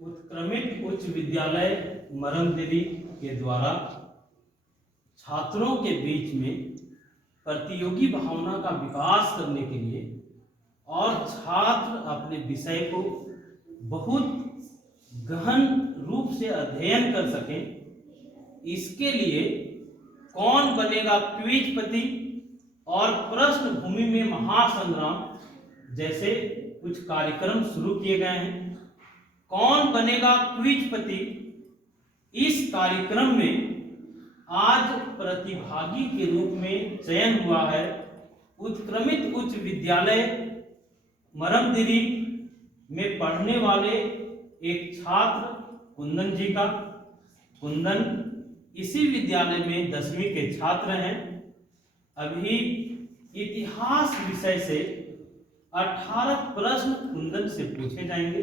उत्क्रमित उच्च विद्यालय मरमदिरी के द्वारा छात्रों के बीच में प्रतियोगी भावना का विकास करने के लिए और छात्र अपने विषय को बहुत गहन रूप से अध्ययन कर सकें, इसके लिए कौन बनेगा क्विजपति और प्रश्न भूमि में महासंग्राम जैसे कुछ कार्यक्रम शुरू किए गए हैं। कौन बनेगा क्विजपति, इस कार्यक्रम में आज प्रतिभागी के रूप में चयन हुआ है उत्क्रमित उच्च विद्यालय मरमदिरी में पढ़ने वाले एक छात्र कुंदन जी का। कुंदन इसी विद्यालय में 10वीं के छात्र हैं। अभी इतिहास विषय से 18 प्रश्न कुंदन से पूछे जाएंगे।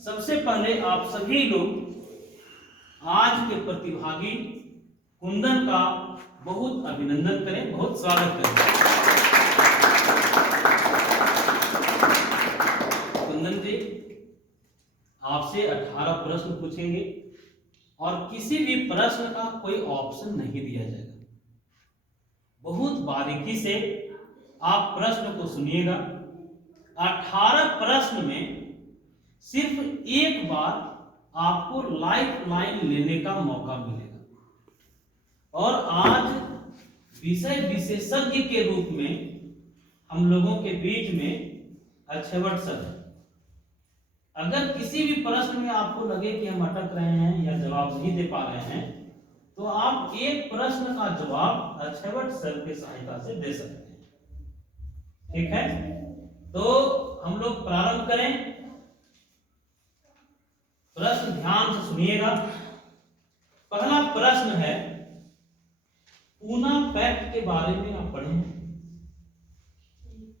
सबसे पहले आप सभी लोग आज के प्रतिभागी कुंदन का बहुत अभिनंदन करें, बहुत स्वागत करें। कुंदन जी, आपसे 18 प्रश्न पूछेंगे और किसी भी प्रश्न का कोई ऑप्शन नहीं दिया जाएगा। बहुत बारीकी से आप प्रश्न को सुनिएगा। 18 प्रश्न में सिर्फ एक बार आपको लाइफ लाइन लेने का मौका मिलेगा और आज विषय विशेषज्ञ के रूप में हम लोगों के बीच में अक्षयवट सर है। अगर किसी भी प्रश्न में आपको लगे कि हम अटक रहे हैं या जवाब नहीं दे पा रहे हैं तो आप एक प्रश्न का जवाब अक्षयवट सर की सहायता से दे सकते हैं। ठीक है, तो हम लोग प्रारंभ करें। प्रश्न ध्यान से सुनिएगा। पहला प्रश्न है, पूना पैक्ट के बारे में आप पढ़ें।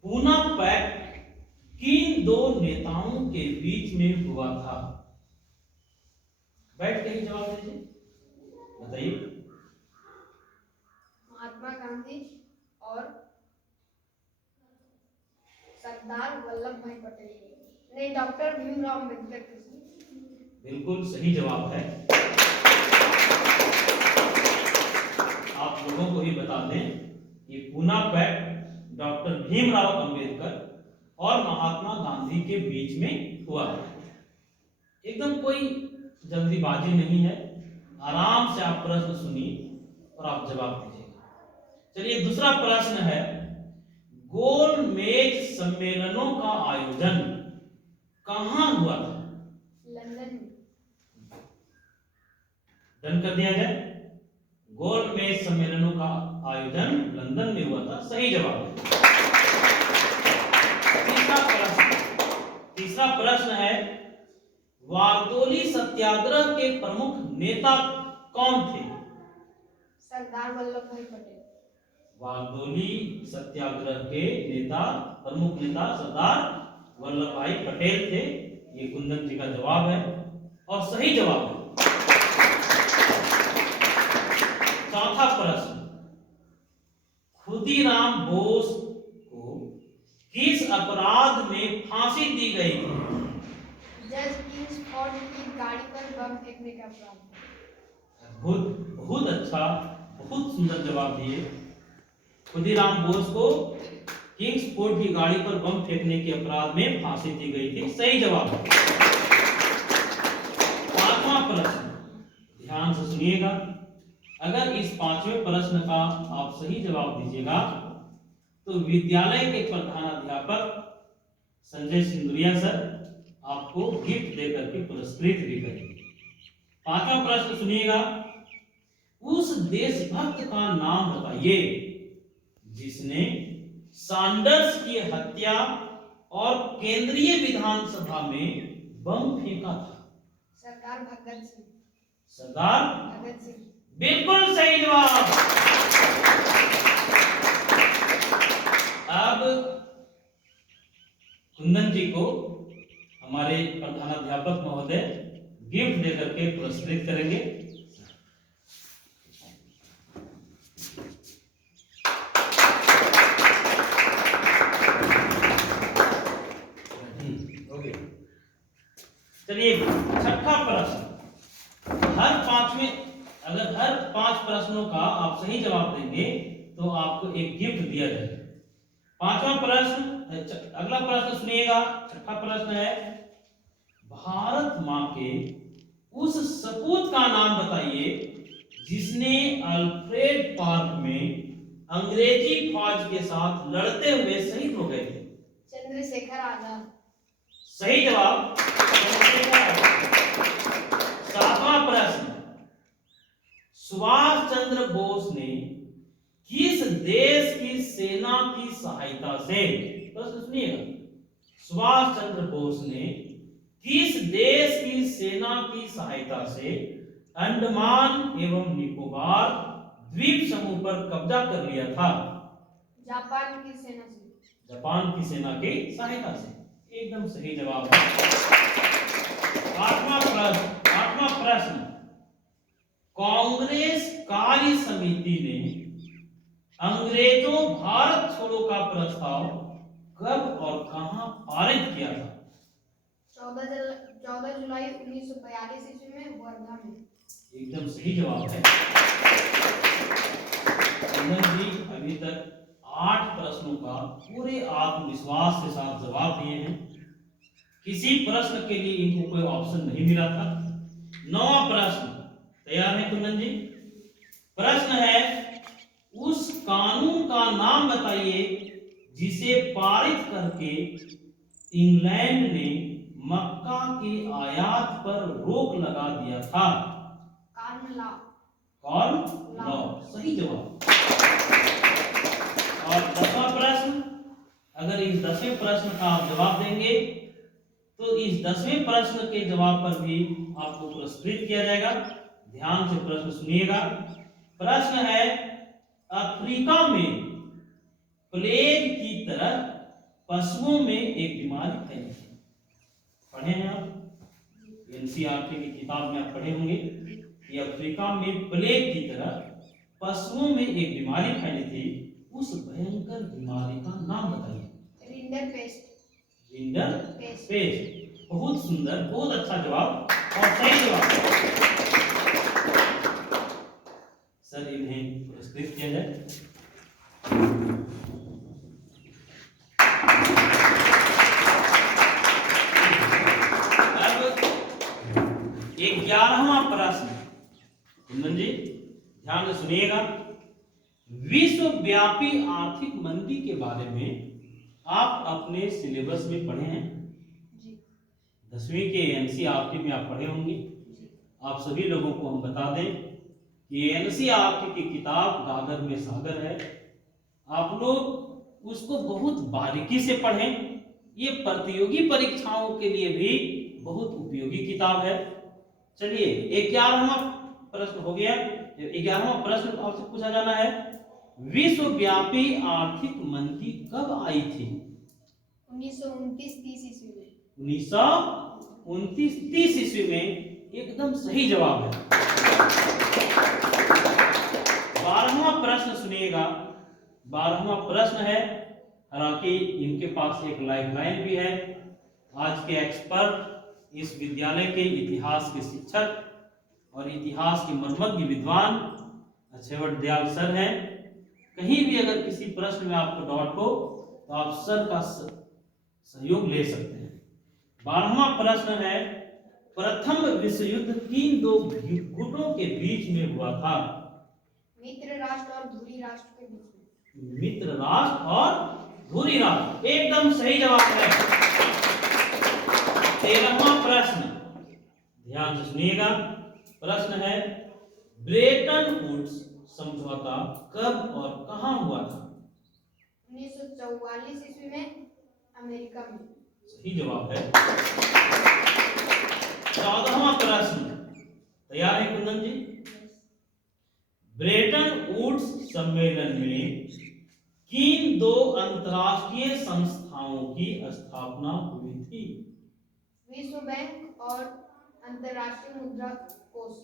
पूना पैक्ट किन दो नेताओं के बीच में हुआ था? बैठ के ही जवाब दीजिए, बताइए। महात्मा गांधी और सरदार वल्लभ भाई पटेल, नहीं, डॉक्टर भीमराव अम्बेडकर। बिल्कुल सही जवाब है। आप लोगों को भी बता दें कि पूना पैक्ट डॉक्टर भीमराव अम्बेडकर और महात्मा गांधी के बीच में हुआ है। एकदम कोई जल्दीबाजी नहीं है, आराम से आप प्रश्न सुनिए और आप जवाब दीजिएगा। चलिए, दूसरा प्रश्न है, गोल मेज सम्मेलनों का आयोजन कहां हुआ था? लंदन। डन कर दिया जाए। गोल मेज सम्मेलनों का आयोजन लंदन में हुआ था, सही जवाब है। तीसरा प्रश्न है, वारदोली सत्याग्रह के प्रमुख नेता कौन थे? सरदार वल्लभ भाई पटेल। वारदोली सत्याग्रह के नेता, प्रमुख नेता सरदार वल्लभ भाई पटेल थे। ये कुंदन जी का जवाब है और सही जवाब है। चौथा प्रश्न, खुदीराम बोस को किस अपराध में फांसी दी गई थी? जज किंग्सफोर्ड की गाड़ी पर बम फेंकने का अपराध। बहुत अच्छा, बहुत सुंदर जवाब दिए। खुदीराम बोस को किंग्सफोर्ड की गाड़ी पर बम फेंकने के अपराध में फांसी दी गई थी, सही जवाब है। पांचवा प्रश्न, ध्यान से सुनिएगा। अगर इस पांचवें प्रश्न का आप सही जवाब दीजिएगा तो विद्यालय के प्रधानाध्यापक संजय सिंदुरिया सर आपको गिफ्ट देकर के पुरस्कृत भी करेंगे। पांचवा प्रश्न सुनिएगा, उस देशभक्त का नाम बताइए जिसने सैंडर्स की हत्या और केंद्रीय विधानसभा में बम फेंका था? सरदार भगत सिंह। सरदार भगत सिंह, बिल्कुल सही जवाब। अब कुंदन जी को हमारे प्रधानाध्यापक महोदय गिफ्ट देकर के पुरस्कृत करेंगे। चलिए छठा प्रश्न, अगर हर 5 प्रश्नों का आप सही जवाब देंगे तो आपको एक गिफ्ट दिया जाएगा। पांचवा प्रश्न, अगला प्रश्न सुनिएगा। छठा प्रश्न है, भारत मां के उस सपूत का नाम बताइए जिसने अल्फ्रेड पार्क में अंग्रेजी फौज के साथ लड़ते हुए शहीद हो गए थे। चंद्रशेखर आजाद। सही जवाब चंद्रशेखर आजाद। सातवां प्रश्न, सुभाष चंद्र बोस ने किस देश की सेना की सहायता से, प्रश्न सुनिएगा, सुभाष चंद्र बोस ने किस देश की सेना की सहायता से अंडमान एवं निकोबार द्वीप समूह पर कब्जा कर लिया था? जापान की सेना से। जापान की सेना की सहायता से, एकदम सही जवाब है। आठवां प्रश्न, कांग्रेस कार्य समिति ने अंग्रेजों भारत छोड़ो का प्रस्ताव कब और कहां पारित किया था? 14 जुलाई 1942 ईस्वी में वर्धा में। एकदम सही जवाब है। कुंदन जी अभी तक 8 प्रश्नों का पूरे आत्मविश्वास के साथ जवाब दिए हैं। किसी प्रश्न के लिए इनको कोई ऑप्शन नहीं मिला था। 9वां प्रश्न, तैयार है कुंदन जी? प्रश्न है, उस कानून का नाम बताइए जिसे पारित करके इंग्लैंड ने मक्का के आयात पर रोक लगा दिया था? कॉर्न लॉ, सही जवाब। और 10वां प्रश्न, अगर इस 10वें प्रश्न का आप जवाब देंगे तो इस 10वें प्रश्न के जवाब पर भी आपको पुरस्कृत किया जाएगा। ध्यान से प्रश्न सुनिएगा। प्रश्न है, अफ्रीका में प्लेग की तरह पशुओं में एक बीमारी फैली थी। पढ़े हैं आप? एनसीईआरटी की किताब में आप पढ़े होंगे कि अफ्रीका में प्लेग की तरह पशुओं में एक बीमारी फैली थी। उस भयंकर बीमारी का नाम बताइए। Rinder paste. बहुत सुंदर, बहुत अच्छा जवाब और सही जवाब। सर इन्हें पुरस्कृत किया जाए। अब 11वां प्रश्न, कुंदन जी ध्यान से सुनिएगा। विश्वव्यापी आर्थिक मंदी के बारे में आप अपने सिलेबस में पढ़े हैं? 10वीं के एनसीईआरटी में आप पढ़े होंगे। आप सभी लोगों को हम बता दें कि एनसीईआरटी की किताब गागर में सागर है। आप लोग उसको बहुत बारीकी से पढ़ें। ये प्रतियोगी परीक्षाओं के लिए भी बहुत उपयोगी किताब है। चलिए 11वां प्रश्न हो गया। 11वां प्रश्न आपसे पूछा जाना है, विश्वव्यापी आर्थिक मंदी कब आई थी? 1929-30 ईस्वी में। 1929-30 ईस्वी में, एकदम सही जवाब है। 12वां प्रश्न सुनिएगा। 12वां प्रश्न है, हालांकि इनके पास एक लाइफलाइन भी है। आज के एक्सपर्ट, इस विद्यालय के इतिहास के शिक्षक और इतिहास के मर्मज्ञ विद्वान अच्छेवट दयाल सर हैं। कहीं भी अगर किसी प्रश्न में आपको डाउट हो तो आप सर का सहयोग ले सकते हैं। 12वां प्रश्न है, प्रथम विश्व युद्ध किन दो गुटों के बीच में हुआ था? मित्र राष्ट्र और धुरी राष्ट्र के बीच में। मित्र राष्ट्र और धुरी राष्ट्र, एकदम सही जवाब है। 13वां प्रश्न, ध्यान से सुनिएगा। प्रश्न है, ब्रेटन वुड्स समझौता कब और कहां हुआ था? 1944 ईस्वी में, अमेरिका में। सही जवाब है। 14वां प्रश्न, तैयार है कुंदन जी? ब्रेटन वुड्स सम्मेलन में किन दो अंतरराष्ट्रीय संस्थाओं की स्थापना हुई थी? विश्व बैंक और अंतरराष्ट्रीय मुद्रा कोष।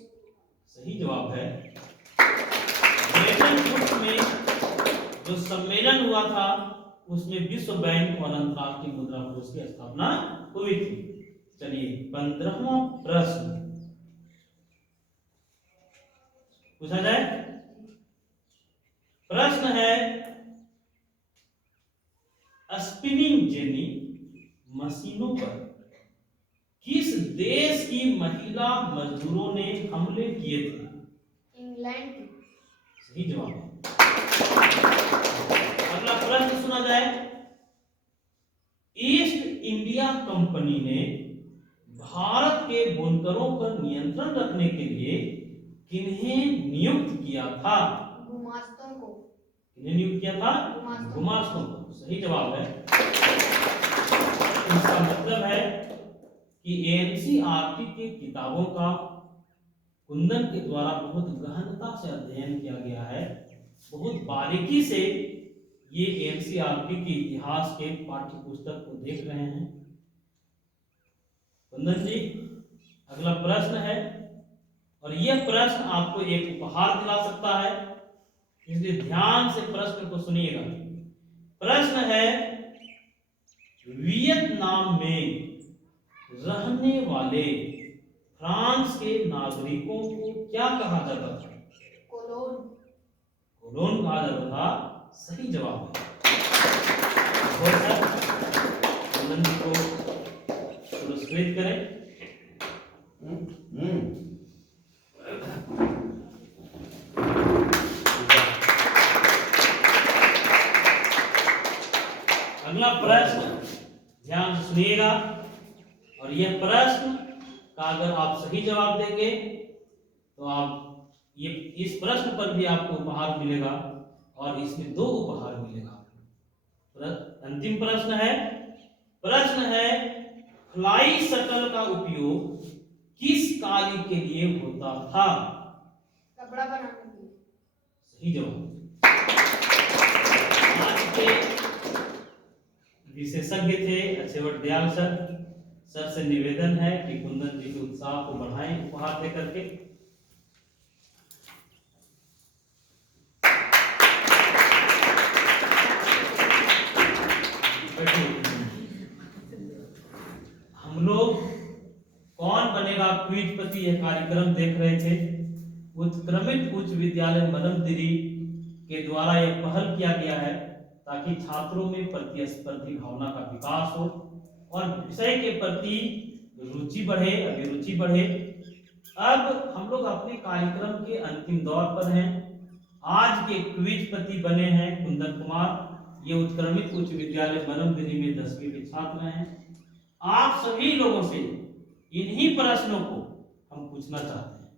सही जवाब है। ब्रेटन वुड्स में जो सम्मेलन हुआ था उसमें विश्व बैंक और अंतरराष्ट्रीय मुद्रा कोष की स्थापना हुई थी। चलिए 15वां प्रश्न पूछा जाए। प्रश्न है, स्पिनिंग जेनी मशीनों पर किस देश की महिला मजदूरों ने हमले किए थे? इंग्लैंड। सही जवाब है। अगला प्रश्न सुना जाए। ईस्ट इंडिया कंपनी ने भारत के बुनकरों पर नियंत्रण रखने के लिए किन्हें नियुक्त किया था? गुमास्तों को। किन्हें नियुक्त किया था? गुमास्तों को। सही जवाब है। इसका मतलब है कि एनसीईआरटी की किताबों का कुंदन के द्वारा बहुत गहनता से अध्ययन किया गया है। बहुत बारीकी से ये एनसीईआरटी के इतिहास के पाठ्य पुस्तक को देख रहे हैं कुंदन जी। अगला प्रश्न है, और यह प्रश्न आपको एक उपहार दिला सकता है, इसलिए ध्यान से प्रश्न को सुनिएगा। प्रश्न है, वियतनाम में रहने वाले फ्रांस के नागरिकों को क्या कहा जाता था? कोलोन। कोलोन कहा जाता था। सही जवाब है। बहुत अच्छा, आनंद को पुरस्कृत करें। अगला प्रश्न ध्यान से सुनिएगा, और यह प्रश्न का अगर आप सही जवाब देंगे तो आप ये इस प्रश्न पर भी आपको उपहार मिलेगा, और इसमें 2 उपहार मिलेगा। अंतिम प्रश्न है फ्लाई शटल का उपयोग किस कार्य के लिए होता था? कपड़ा बनाने के लिए। सही जवाब। आज के विशेषज्ञ थे अच्छेवट दयाल सर से निवेदन है कि कुंदन जी के उत्साह को बढ़ाएं उपहार दे करके। हम लोग कौन बनेगा क्विजपति यह कार्यक्रम देख रहे थे। उत्क्रमित उच्च विद्यालय मलमदिरी के द्वारा यह पहल किया गया है ताकि छात्रों में प्रतिस्पर्धी भावना का विकास हो और विषय के प्रति रुचि बढ़े, अभिरुचि बढ़े। अब हम लोग अपने कार्यक्रम के अंतिम दौर पर हैं। आज के क्विजपति बने हैं कुंदन कुमार। ये उत्क्रमित उच्च विद्यालय मलमदिरी में 10वीं के छात्र हैं। आप सभी लोगों से इन्हीं प्रश्नों को हम पूछना चाहते हैं।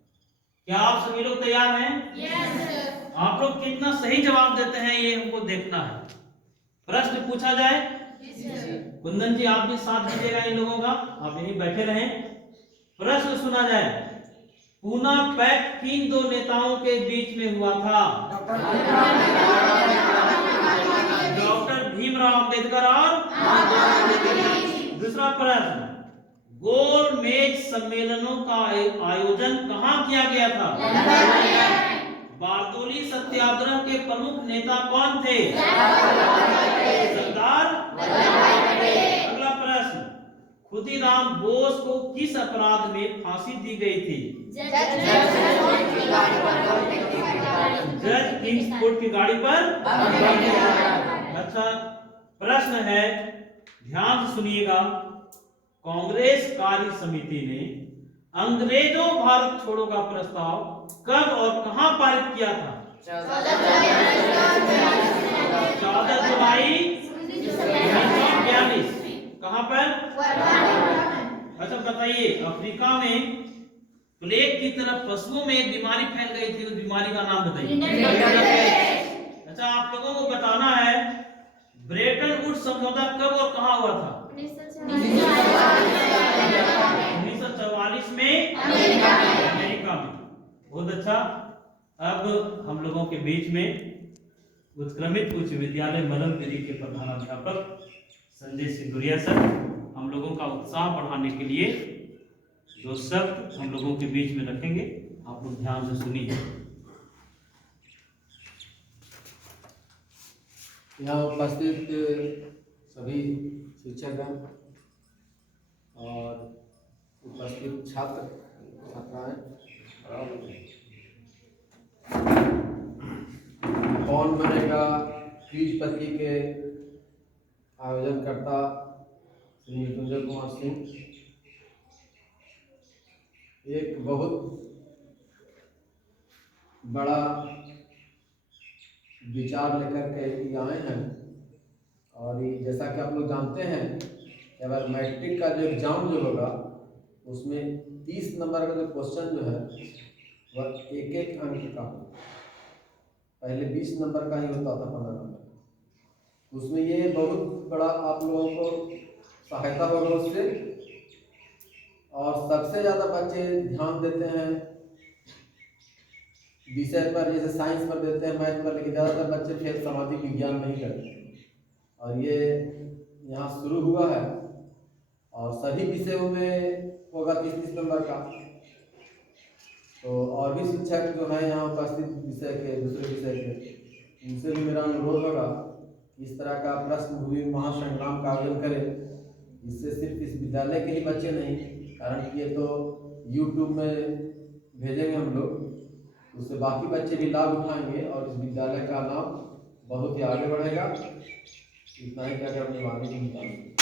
क्या आप सभी लोग तैयार हैं? Yes sir. आप लोग कितना सही जवाब देते हैं ये हमको देखना है। प्रश्न पूछा जाए। कुंदन जी आप भी साथ दीजिएगा इन लोगों का, आप यहीं बैठे रहें। प्रश्न सुना जाए। पूना पैक्ट किन 2 नेताओं के बीच में हुआ था? डॉक्टर भीमराव अंबेडकर और दूसरा प्रश्न, गोल मेज सम्मेलनों का आयोजन कहाँ किया गया था? बारदोली सत्याग्रह के प्रमुख नेता कौन थे? सरदार। अगला प्रश्न, खुदीराम बोस को किस अपराध में फांसी दी गई थी? जज किंग्सफोर्ड की गाड़ी पर। अच्छा प्रश्न है, ध्यान से सुनिएगा। कांग्रेस कार्य समिति ने अंग्रेजों भारत छोड़ो का प्रस्ताव कब और कहां पारित किया था? 14 जुलाई 1942। कहां पर? अच्छा बताइए, अफ्रीका में प्लेग की तरह पशुओं में एक बीमारी फैल गई थी, उस बीमारी का नाम बताइए। अच्छा आप लोगों को बताना है ब्रेटन वुड्स समझौता कब और कहां हुआ था? 1944 में अमेरिका में। बहुत अच्छा। अब हम लोगों के बीच में उत्क्रमित उच्च विद्यालय मलमदिरी के प्रधानाध्यापक संजय सिंदुरिया सर हम लोगों का उत्साह बढ़ाने के लिए 2 शब्द हम लोगों के बीच में रखेंगे। आप लोग ध्यान से सुनिए। यहाँ उपस्थित सभी शिक्षकगण और उपस्थित छात्र छात्राएं, कौन बनेगा क्विज पत्रिका के आयोजनकर्ता श्री मृत्युंजय कुमार सिंह एक बहुत बड़ा विचार लेकर के ये आए हैं। और ये जैसा कि आप लोग जानते हैं कि अगर मैट्रिक का जो एग्ज़ाम जो होगा उसमें 30 नंबर का जो क्वेश्चन जो है वह एक एक अंक का, पहले 20 नंबर का ही होता था, 15 नंबर। उसमें ये बहुत बड़ा आप लोगों को सहायता होगा उससे। और सबसे ज़्यादा बच्चे ध्यान देते हैं विषय पर, जैसे साइंस पर देते हैं, मैथ पर, लेकिन ज़्यादातर बच्चे फिर सामाजिक विज्ञान नहीं करते हैं। और ये यहाँ शुरू हुआ है और सभी विषयों में होगा 30-30 नंबर का। तो और भी शिक्षक जो है यहाँ उपस्थित विषय के, दूसरे विषय के, उनसे भी मेरा अनुरोध होगा इस तरह का प्रश्न भूमि महासंग्राम का आयोजन करें। इससे सिर्फ इस विद्यालय के ही बच्चे नहीं, कारण कि ये तो YouTube में भेजेंगे हम लोग, उससे बाकी बच्चे भी लाभ उठाएंगे और इस विद्यालय का नाम बहुत ही आगे बढ़ेगा। इतना ही कहकर अपनी वाणी को